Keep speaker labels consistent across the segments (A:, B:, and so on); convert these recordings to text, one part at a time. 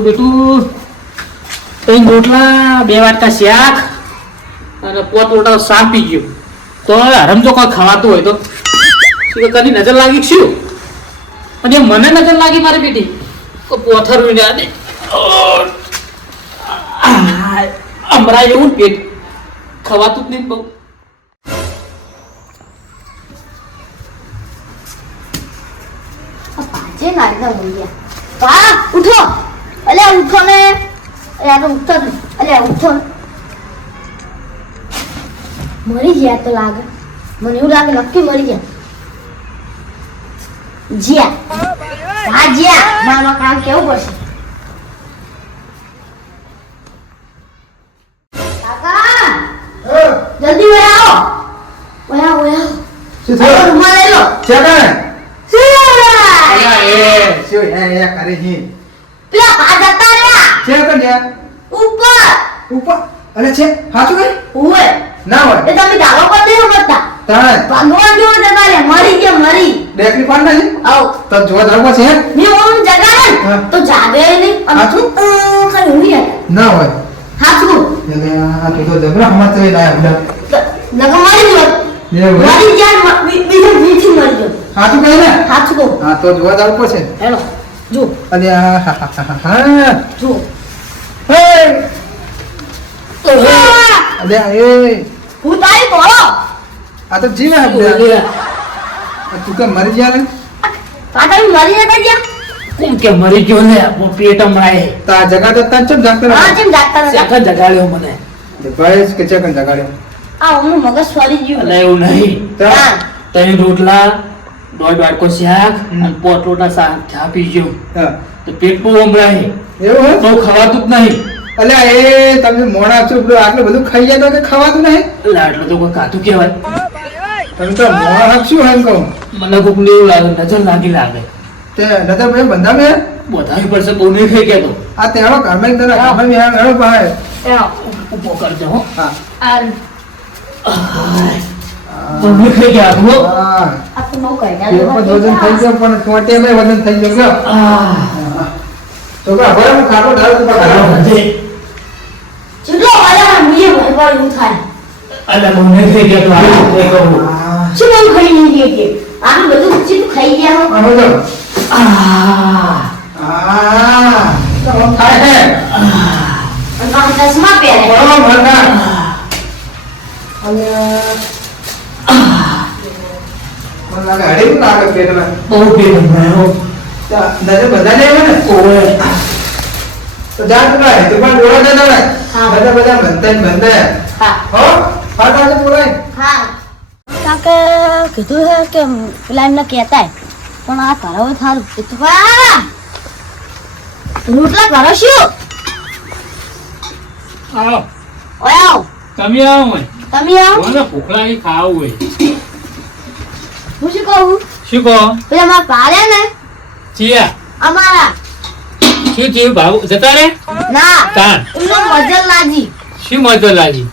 A: મારું બેટું. રોટલા, બે વાટકા શાક અને પોત રોટલા શાક પી ગયું. તો હરમ જો કોઈ ખવાતું હોય તો. શું કદી નજર લાગી શું અને મને નજર લાગી મારી બેટી. તો પોથર વીણ્યા દે. અમરા એવું ને પેટ ખવાતું જ નહીં બહુ.
B: પાછે નાખતા બોલ્યા વાહ, ઉઠો. અલે ઉઠો ને. આ તો ઉઠો જ. નહીં. ઉઠો મરી ગયા તો લાગે. મને એવું લાગે નક્કી મરી ગયા. જ્યા. હા જ્યા. મારા કામ કેવું પડશે? જલ્દી વયા આવો. વયા વયા.
C: શું થયું?
B: રૂમાલ લઈ લો.
C: છે કાંઈ?
B: શું
C: એ, શું એ, કરે છે?
B: જતા રહ્યા.
C: છે કન્યા?
B: ઉપર.
C: ઉપર? અરે છે? હાચું કઈ ના હોય.
B: એ તમે દાવા પર નહીં સમજતા
C: તાણે
B: ભગવાન જતા રહ્યા મરી
C: ડેકની પાડ નાખી?
B: આવ.
C: તો છે.
B: ઓમ જગાડે. તો જાગે નહીં. ખાલી ઊંઘી ગયા
C: ના હોય. એટલે આ તો જબરા તો એ લાયા બધા.
B: મરી ગયો. મરી ગયા ને બીજી મરી ગયો.
C: હાચું કહે ને?
B: હાચું કહું.
C: હા તો જોવા જવું પડશે
B: હેલો. જો.
C: અરે આ હા હા હા હા હા.
B: જો.
C: હે! અરે એ.
B: હું તારી તો
C: આ તો જીવે આપણે તું કે મરી ગયા ને?
B: કાકા મરી જતા ગયા?
A: કોણ કે મરી ગયો ને? મો પેટ હમણાં
C: તા જગા તો તાર ચમ જાગતો
B: હા
C: ચમ
B: જેમ જાગતા હતા
A: જગાડ્યો મને.
C: ભાઈ કે ચકન જગાડ્યો?
B: આ હું મગજ ફરી ગયો.
A: એટલે એવું નહીં.
C: તા?
B: હા.
A: રોટલા દોઢ બાળકો શાક. અને પોત શાક ચા પી ગયો
C: હા.
A: તો પેટ બહુ હમણાં
C: એવું
A: બહુ ખવાતું જ નહીં
C: અલ્યા એ તમે મોણા છો પેલું આટલું બધું ખાઈ તો કે ખાવાતું નહીં
A: એટલે આટલું તો કોઈ કાતું કહેવાય
C: તમે તો મોણા હાકશું એમ કહું
A: મને કોક એવું લાગે નજર લાગી લાગે
C: તે નજર ભાઈ બંધા મેં
A: બધાવી પડશે બહુ નહીં ખાઈ કહેતો
C: આ તેડો કામે તને કામે મેં એડો ભાઈ
A: ઊભો કરજો હો
C: હા
B: આ
A: બહુ થઈ ગયા હો
C: હા
B: આ તો નવું કહી
C: વજન થઈ ગયો પણ ચોટે મેં વજન થઈ ગયો તો કે હવે હું ખાટો ડાળો
A: નથી.
B: મીએ ભય ભય એવું થાય.
A: અલા ગયા તો કહું.
B: શું બહુ ખાઈ નહીં ગઈ કે આમ બધું ચીપ ખાઈ ગયા હો.
C: આ આ. તો આમ હે.
B: અને આમ ચશ્મા પહેરે.
C: બરાબર
B: અને
C: મને લાગે હળીનું લાગે પેટમાં.
A: બહુ પેટ હમણાં હો.
C: તો નજર બધા ને આવે ને?
A: ઓવે.
C: તો જા તું તું પણ બોલો ને તમે. બધા બધા બંધા ને બંધા
B: હા.
C: હો? બોલાય.
B: હા. કાકે કીધું છે કે પેલા એમને કહેતા પણ આ કરાવો થારું. વાહ! રોટલા કરો શું?
A: આવો.
B: ઓય આવો.
A: તમે આવો મને.
B: તમે આવો.
A: મને ભૂખ લાગી ખાવું હોય.
B: હું શું કહું?
A: શું કહો?
B: પેલા મારા પાડે ને
A: ચિયા.
B: અમારા.
A: શું થયું? ભાવ જતા રે
B: ના.
A: તાન
B: એમનો મજલ લાજી
A: શું મજર લાગી?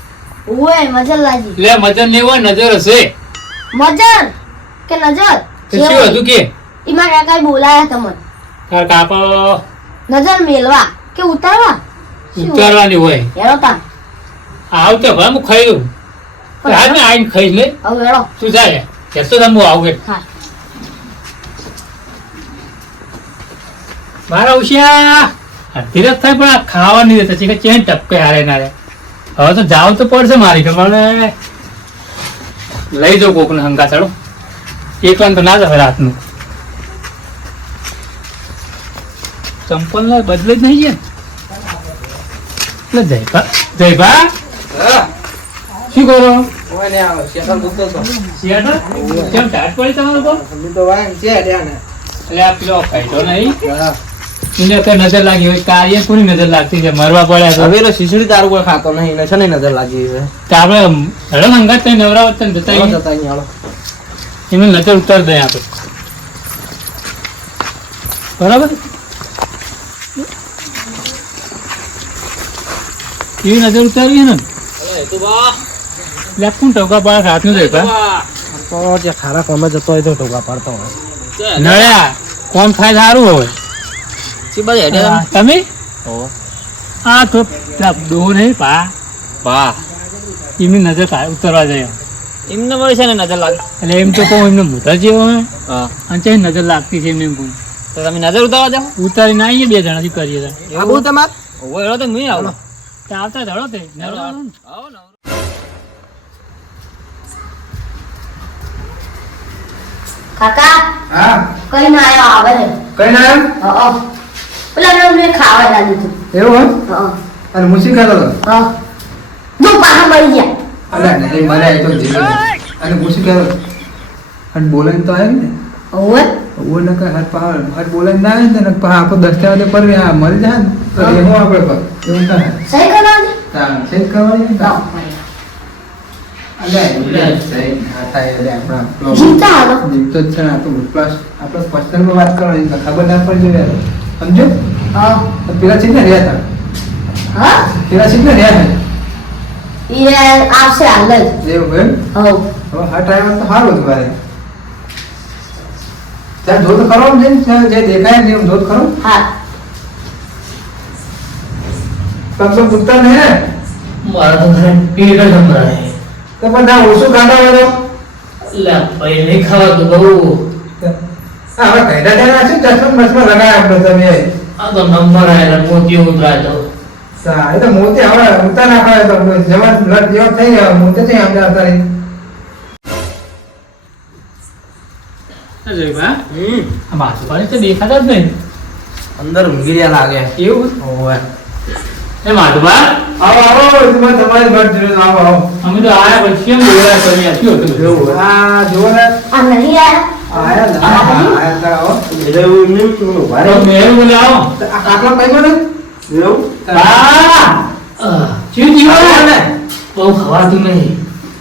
B: ઓય મજલ લાજી
A: લે મજર ને હોય નજર હશે.
B: મજર? કે નજર?
A: શું હતું કે?
B: એમાં કાકાએ બોલાયા તમને.
A: કાપો.
B: નજર મેલવા કે ઉતારવા?
A: ઉતારવાની હોય.
B: હેરો તા
A: આવતે ભાઈ હું ખાઈ આવીને ખાઈ લે
B: હવે
A: તું જાય કે તો તમે આવું.
B: હા.
A: મારા ઉશિયા ધીરજ થાય પણ આ ખાવાની રહેતા છે કે ચેન ટપકે હારે ના રે હવે તો જાવ તો પડશે મારી કે મને લઈ જાઉં કોકને હંગા એકલા તો ના જવાય રાતનું. ચંપલ ના બદલે જ નહીં છે એટલે જયભા જયભા
C: હા.
A: શું કરો?
C: ઓય આવો શેતર દુખતો તો
A: શિયાળ કેમ ટાટ પડી તમારો તો
C: અમે તો વાય છે ત્યાં
A: એટલે આ પેલો ખાઈતો નહીં. એને કઈ નજર લાગી હોય. કાર્ય કોની નજર લાગતી છે? મરવા પડ્યા તો.
D: હવે તો શીશડી તારું કોઈ ખાતો નહીં ને છે નહીં નજર લાગી છે.
A: તો આપણે હળમ અંગાત કઈ નવરા વચ્ચે જતા
D: જતા અહીં હાલો
A: એને નજર ઉતાર દે આપણે. બરાબર? એવી નજર ઉતારવી ને. લે કોણ ટોકા પાડે રાતનું જાય
D: તો જે ખારા કામે જતો હોય તો ટોકા પાડતો હોય
A: નળ્યા કોણ થાય સારું હોય તમે આ તો ડોહો નહીં પા
E: વાહ
A: એમની નજર ઉતરવા જાય
E: એમને વળી છે ને નજર લાગે
A: એટલે એમ તો કહું એમને મોટા જેવો હોય
E: હા
A: અને છે નજર લાગતી છે એમને એમ કહું
E: તો તમે નજર ઉતારવા જાઓ
A: ઉતારીને આવીએ બે જણાથી કરીએ તો.
D: આબુ તમાર
E: ઓવો એનો તો નહીં આવો
A: તે આવતા ધડો તે આવો ને.
E: આવો ને
B: કાકા?
C: હા?
B: કઈ ના આવ્યો આવે
C: કઈ ના એમ?
B: હા પેલા મેં ખાવા ના દીધું.
C: એવું
B: હા
C: અને મુસી ખાતો
B: હા. જો પાછા મળી ગયા.
C: અલા નહીં મને એ તો જીવ અને મુસી ખાતો અને બોલે તો આવે ને?
B: ઓવે
C: ઓ ન કઈ ના આવે ને પા આપણો દસ્તાવેજ પર આ મરી જાય ને. તો એ આપણે પર એવું કાંઈ
B: સહી કરવાની?
C: તા સેજ કરવાની. ને
B: જીવતો
C: જ છે ને તો પ્લસ આપણે પર્સનલમાં વાત કરવાની ખબર ના પડી જોઈએ. સમજો?
B: હા.
C: પેલા છે ને રહ્યા હતા?
B: હા?
C: પેલા છે ને રહ્યા
B: એ આવશે હાલ જ.
C: એવું એમ?
B: હવે.
C: હા ટાઈમ તો સારું હતું મારે ત્યાં ધોધ ને જે દેખાય ને એમ ધોધ કરો
B: હા.
C: પગ તો પૂછતા ને?
A: મારા તો ઘરે પીડા જમ રહા સંભળાય
C: તો પણ ના ઓછું ખાતા હોય તો?
A: એટલે ભાઈ નહીં ખાવાતું બહુ.
C: હા, હવે કઈડા જાય છે ચશ્મા બસમાં લગાય આપણે તમે
A: આ તો નંબર આવેલા મોતી ઉતરાય તો.
C: સારું એ તો મોતી હવે ઉતાર નાખાય તો જવાન લટ જેવા થઈ ગયા મોતે છે આમ જતા રહી
A: અજય બા
D: હમ.
A: આ માસુપાણી તો દેખાતા જ નહીં.
D: અંદર ઊંઘી લાગે.
A: એવું?
D: ઓવે.
A: એ માધુબા
C: આવો આવો તમે તમારી આવો આવો.
A: અમે તો આયા પછી એમ બોલ્યા કરી આપ્યું હતું
C: આ જુઓ ને.
B: આ નહીં આયા?
C: આયા ને, હા, હા, આયા તા આવો
D: એટલે એવું નહીં પેલું
A: તો
D: ભારે.
A: મેં બોલે આવો
C: આ કાકલો પાઈ ને?
D: એવું?
A: હા. ચીવ જીવો ને બહુ ખવાતું નહીં.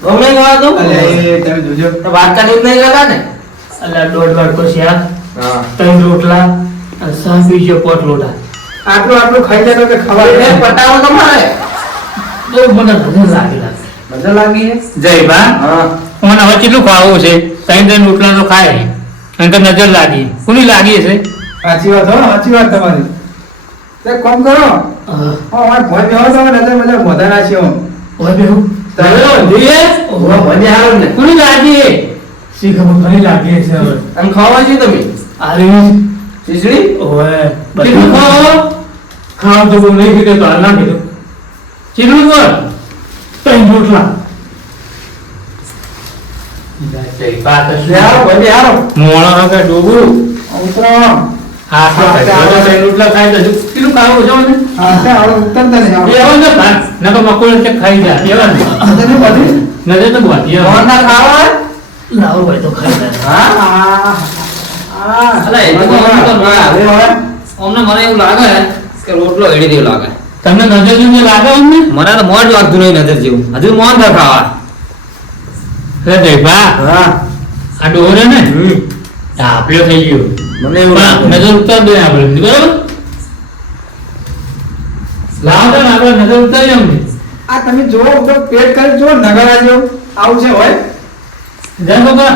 D: ગમે તો
C: અલે તમે જોજો.
D: તો વાત કરી નહીં ને?
A: અલ્યા દોઢ વાટકો શાક
D: હા.
A: ત્રણ રોટલા અને સા પીજો પોટ લોટા
C: આટલું આટલું ખાઈ જાય તો કે ખવાય.
D: પટાવો તમારે
A: બહુ મને ભજન લાગી લાગે.
C: મજા લાગી
A: જય બા
C: હા.
A: મને હવે કેટલું ખાવું છે? ત્રણ ત્રણ રોટલા તો ખાય. અને તો નજર લાગી. કોની લાગી છે
C: સાચી વાત હો સાચી વાત તમારી. તે કોમ કરો. હા. માર ભોય બેહો તમે નજર મજા મોઢા છે
A: ઓય બેહો.
C: તારે
A: જોઈએ
D: ઓવે ભજે હારું ને.
A: કોની લાગી શી ખબર કોની લાગી છે હવે.
D: અને ખાવા છીએ તમે?
A: આરી
D: ખીચડી?
A: ઓય કેટલું ખાઓ? ખાવ તો નહીં કીધું તો ના કીધું. કેટલું કર ત્રણ રોટલા.
E: અમને મને એવું લાગે કે રોટલો એડી દેવ લાગે.
A: તમને નજર જેવું લાગે અમને
E: મને તો મોઢ લાગતું નહીં નજર જેવું. હજુ મોઢ દેખાવા ખાવા.
A: દેખા
D: હા.
A: આ ડોરે ને? ધાપ્યો થઈ ગયો.
D: મને એવું
A: નજર ઉતાર દે આપણે બરાબર? લાવો તો ને આપણે નજર ઉતારી અમને
C: આ તમે જોવો તો પેટ કરી જો નગર જો આવું છે હોય?
A: જા બાબા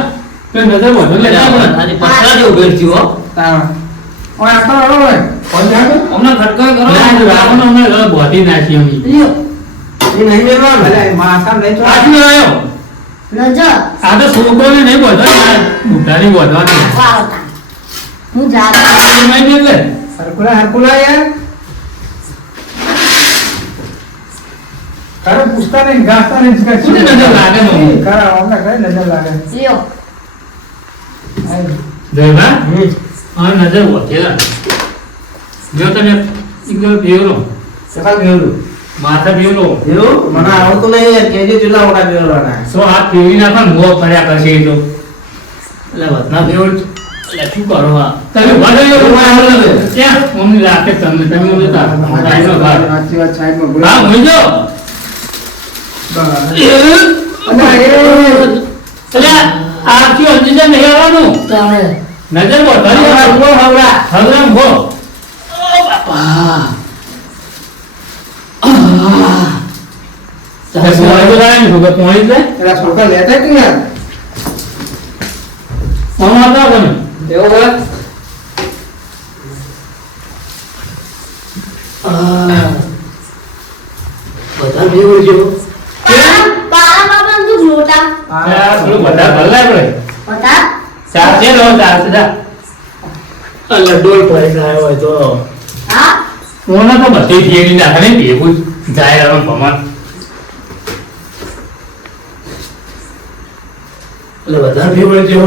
A: તો નજર વધુ લેતા આપણે
E: આજે પથરા જેવું થયો હા.
C: ઓય આ તો હોય.
E: અમને ખટકાય કરો
A: રાખોને અમને બોધી નાખી અમે.
D: એ નહીં મેળવાનું.
C: અલે માથા નહીં
A: આવ્યો.
B: નજર
A: આ તો છોકરોને નહીં બોધવા બુઢાની બોધવાની.
B: હું જાતા
A: એમાં નહીં એટલે
C: હરકુલા હરકુલા યાર તારે પૂછતા નહીં ગાતા નહીં કે
A: કોને નજર લાગે ને?
C: કરા અમને કઈ નજર લાગે
B: લ્યો.
A: નજર વધેલા જો તમે એકદમ બેવરો
D: સકા મેળવું
A: માથા બેવરો
D: એવું મને આવડતું નહીં યાર કેજે વડા મોટા ના
A: સો હાથ પીવી ના પણ મોં ફર્યા કરશે તો. એટલે વધના બેવર એટલે શું કરો આ? તમે વધે એવો
D: હું આવ્યો નથી.
A: ત્યાં મમ્મી લાગે તમને તમે મને તા સાઈડમાં ભાગ.
C: સાચી વાત સાઈડમાં બોલ.
A: હા મૂઈ જો આ કયો અંજીજા નહીં આવવાનું? નજર વધારી
C: હમણાં, હમણાં, હમણાં. છોકરા લેતા કે યાર
A: હતા કોને
E: એવું હોય
A: આ
D: ભેગો જો
B: કાળા બાબા નું મોટા
A: આ થોડું વધારે ભલે આપણે
B: બધા
A: ચાર છે લો ચાર છે જા
E: અલ્લા ડોલ પડી જાય હોય તો
B: હા
A: કોને તો બધી થિયરી નાખે ને ભેગું જ જાય રમણ ભમણ
E: એટલે વધારે ભેગો જો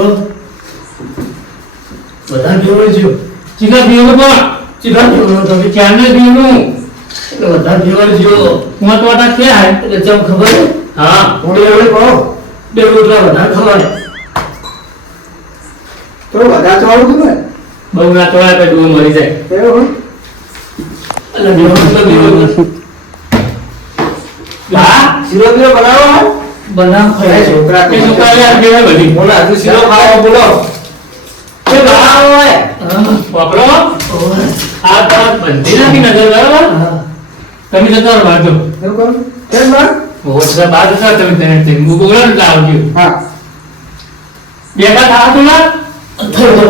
E: વધારે
A: પણ
E: ભેગો તો
A: ચારને ભેગું
E: એટલે વધારે ભેગો જો
A: હું. તો વાટા ક્યાં
E: એટલે ખબર છે?
A: હા.
D: થોડી એવડે કહો.
E: બે રોટલા વધારે ખવાય.
C: વધારે તો આવડતું ને?
A: બહુ ના તોડાય પછી ડૂ મરી જાય. તમે જતા વાંધો ઓછા બાદ હતા તમે તેને તે મુગુગળો ને આવજો
C: હા
A: બેટા ખાવા તો ના
E: થયો તો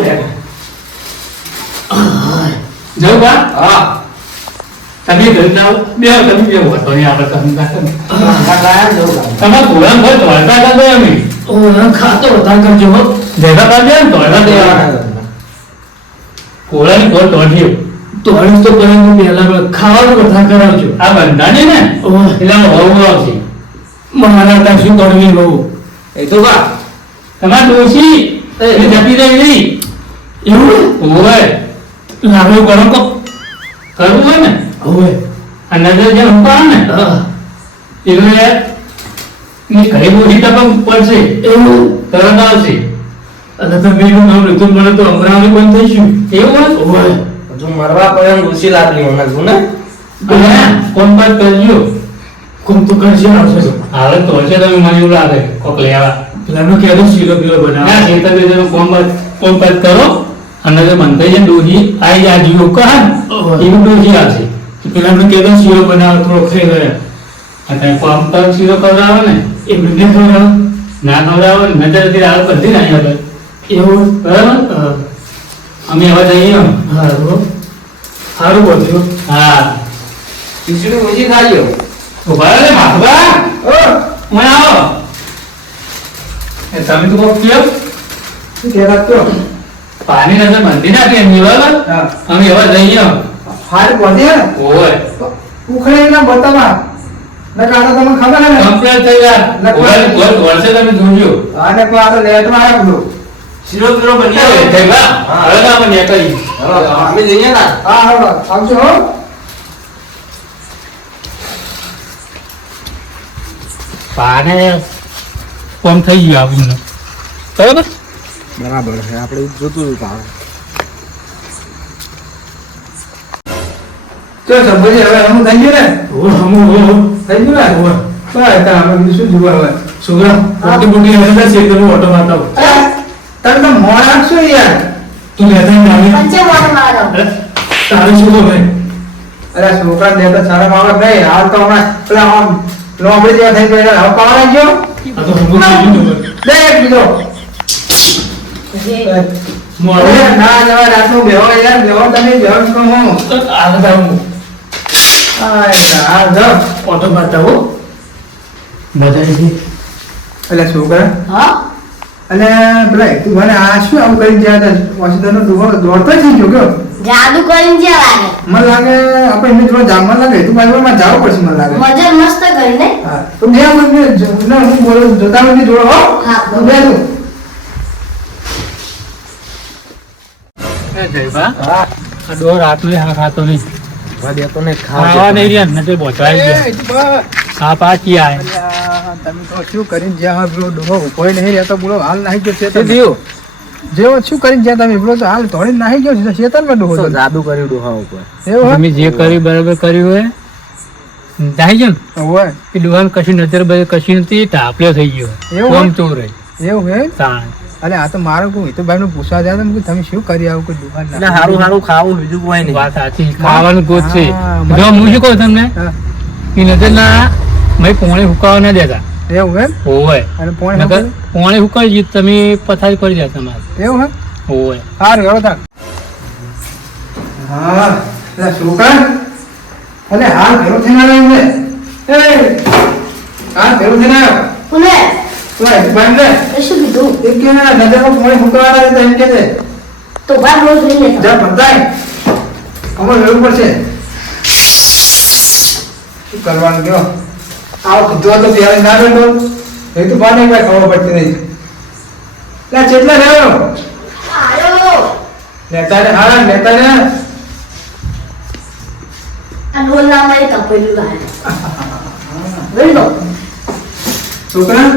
A: જવું બા
D: હા.
A: તમે ઘર બે તમે બે હોતો નહીં આપણે તમે ને. ઘોડા ભર ધોળતા કાઢો અમે
E: ખાતો વધારે કરજો હો.
A: ભેગા કાઢજો ને ધોળતા દેવાના ઘોડાની ઘોડ ધોળ્યો
E: તો તો કરીને પહેલા ખાવાનું વધારે કરાવજો
A: આ બંધાને ને એટલે આમાં વહુ આવશે
E: મારા ત્યાં શું કરવી બહુ
D: એ તો બા
A: તમારે ડોશી એ જતી રહી નહીં
E: એવું
A: હોય
E: લાગુ કરો તો
A: કરવું હોય ને
E: હવે
A: અને નજર જે ઉપાડે ને એટલે એ ની ઘરે બોલી ટપક પડશે
E: એવું?
A: તરત આવશે.
E: અને તો બીજું નામ લીધું મને તો અમરાવતી બંધ થઈ ગયું.
A: એવું હોય?
D: જો મરવા પડે ને ઋષિ લાગલી મને છું ને?
A: અને કોણ પર કરજો.
E: કોણ તો કરશે આવશે? તો
A: હાલ તો હશે તમે મને એવું લાગે. કોક લેવા
E: પેલાનો કહેતો શીલો પીલો બનાવ.
A: ના તમે જેનો કોમ પર કોમ પર કરો? અને જે મન થઈ જાય ડોહી આઈ જાય જીવો કહન એવું ડોહી આવશે.
E: પેલાનો કહેતો શીરો બનાવો થોડો ખાઈ ગયા
A: અને ફોર્મ પર સીધો કરાવો ને
E: એ મને ખવડાવ
A: ના કરાવો ને નજરથી આવે બધી ના આવે
E: એવું
A: બરાબર અમે હવે જઈએ હો.
E: હારું સારું બધું
A: હા
D: ખીચડી ઓછી ખાજો
A: ઊભા રહે માથવા
C: ઓ
A: મને આવો એ તમે તો કોક કેમ
C: કે કહેવાત તો
A: પાણી નજર બંધી નાખી એમ બરાબર
C: હા
A: અમે હવે જઈએ.
C: હાલ વધે ને
A: ઓય
C: ઉખડે ના બતાવા ને કાઢો તમને ખબર હે? ને
A: થઈ ગયા ઓય ગોળ વર્ષે તમે જોજો.
C: આને કોઈ આ તો લેટમાં આવ્યા બધું.
D: શીરો પીરો બની
A: એ
D: આવે
A: હવે તો આપણે નીકળી.
D: અમે જઈએ ને.
C: હા હા આવજો હો.
A: પાને કોમ થઈ ગયું આપણને બરાબર?
D: બરાબર છે આપણે જોતું હતું પાવે
C: સંભાજી હવે હમું થઈ ગયું ને?
E: ઓ હમું હો હો.
C: થઈ ગયું ને?
E: ઓય.
C: બસ તાર બીજું શું જોવા હવે?
E: છોકરા મોટી મોટી છે તો ઓટો મારતા
C: તમે તો મોડા છો યાર.
E: તું લેતા આવી
B: પંચે મોઢ મારો.
E: તારું શું ખબર?
C: અરે છોકરા સારા માવક નહીં. હાલ તો હમણાં પેલા આમ લોમડી જેવા થઈ ગયા હવે પાવા ગયો.
E: આ તો હમું થઈ ગયું ને.
C: એક બીજો.
E: મોડું.
C: ના જવા રાતનું બેહો યાર બેહો તમે બેહો છો હું
E: આ બધા હું ઓટો હો મજા આવી
C: એટલે છોકરા
B: હા.
C: અને પેલા તું મને આ શું આવું કરી જ્યાં હતા વોશિંગ્ટનનો દુહો દોડતો જ થઈ ગયો? ગયો
B: જાદુ કરીને જ્યાં લાગે.
C: મને લાગે આપણે એમની જોડે જામવા લાગે. તું બાજુ માં જવું પડશે મને લાગે.
B: મજા મસ્ત કરીને
C: હા તો બે હું જો- ના હું બોલું જોતા નથી જોડો હો.
B: હા.
C: બે તું
A: જયભા
C: હા.
A: આ ડોર આટલું હા ખાતો નહીં
D: ને
A: ખાવા નહીં રહ્યા ને તે બોચવાઈ ગયા
C: એ, બા.
A: આય.
C: તમે તો શું કરીને જ્યાં પેલો ડોહો ઊભો નહીં રહેતો બોલો હાલ નાહી ગયો ચેતન
D: થયું
C: જેવો શું કરીને જ્યાં તમે તો હાલ ધોળી નાહી ગયો છે ચેતનમાં ડોહો તો.
D: જાદુ કર્યું ડોહા ઉપર?
C: એવું
A: તમે જે કર્યું બરાબર કર્યું હોય. નાહી છે ને?
C: હોય.
A: એ દુકાન કશી નજર કશી નથી ટાપલો થઈ ગયો.
C: એવું?
A: કોમ ચોર રહે.
C: એવું હે
A: તાણ.
C: અલે આ તો મારો કોઈ તો ભાઈ પૂછવા જાય તો તમે શું કરી આવું કોઈ દુકાન
D: એટલે સારું હારું ખાવું બીજું કોઈ નહીં.
A: વાત સાચી. ખાવાનું ગોત છે. જો હું શું કહું તમને? કે નજર ના મેં પોણે હુકાવા ના દેતા.
C: એવું એમ?
A: હોય
C: અને પોણે
A: પોણે હુકાવી ગયું તમે પથારી કરી જાય તમારે.
C: એવું હે
A: હોય
C: સારું તાર હા એટલે છોકરા? અલે હાલ ભેરો થઈને આવ્યો એ હાલ ભેરું છે ને
B: કોને
C: તું આ ભાઈ ને
B: એ શું કીધું
C: એક કે ના નજરમાં પોણી મૂકવાના છે એમ કે છે
B: તો બાર રોજ લઈ લેતા.
C: જા બંધાય અમારે વેવું પડશે. શું કરવાનું કયો આવો કીધું તો ત્યારે ના બેઠો. એ તો પાણી ભાઈ ખબર પડતી નહીં. લે ચેટલા રહ્યો
B: આયો
C: નેતા હા નેતા ને
B: આ રોજ ના મારી કપેલું લાવે
C: છોકરા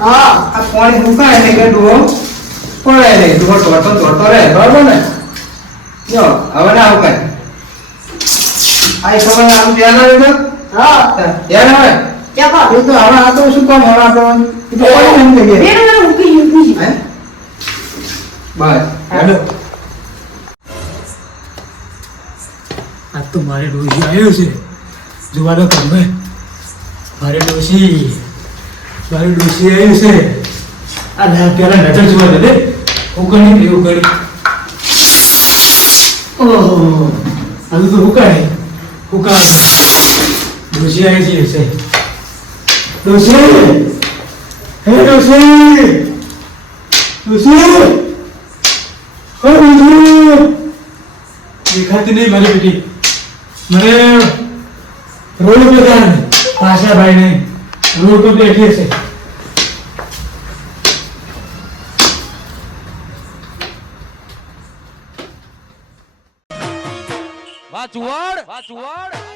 B: હા
C: આ પાણી મુકાય એટલે કે ડુહો પડે નહીં ડુહો તો દોડતો રહે બરાબર ને? જો હવે ના આવકાય આ ખબર ના આમ ધ્યાન આવે તો?
B: હા.
C: ધ્યાન આવે?
B: ક્યાં પા
C: એ તો હવે આ તો શું કામ હવે આપણો એ તો પાણી નહીં
B: બેન મને મૂકી ઉકી મૂકી
C: હે? બસ હેલો.
F: આ તો મારે ડોશી આવ્યું છે. જોવા દો તમે. મારે ડોશી. મારે ડોશી આવી છે? આ પેલા નજર જોવા દે ઉકળી ગઈ ઉકળી ઓહો હજુ તો ઉકાળે ઉકાળે ડોશી આવી છે ડોશી! હે ઓ ડોશી! દેખાતી નહીં મારી બેટી. મને રોડ જાય પાછા ભાઈ નહીં રોડ પર બેઠી હશે.
D: વાહ ચુવાડ વાહ ચુવાડ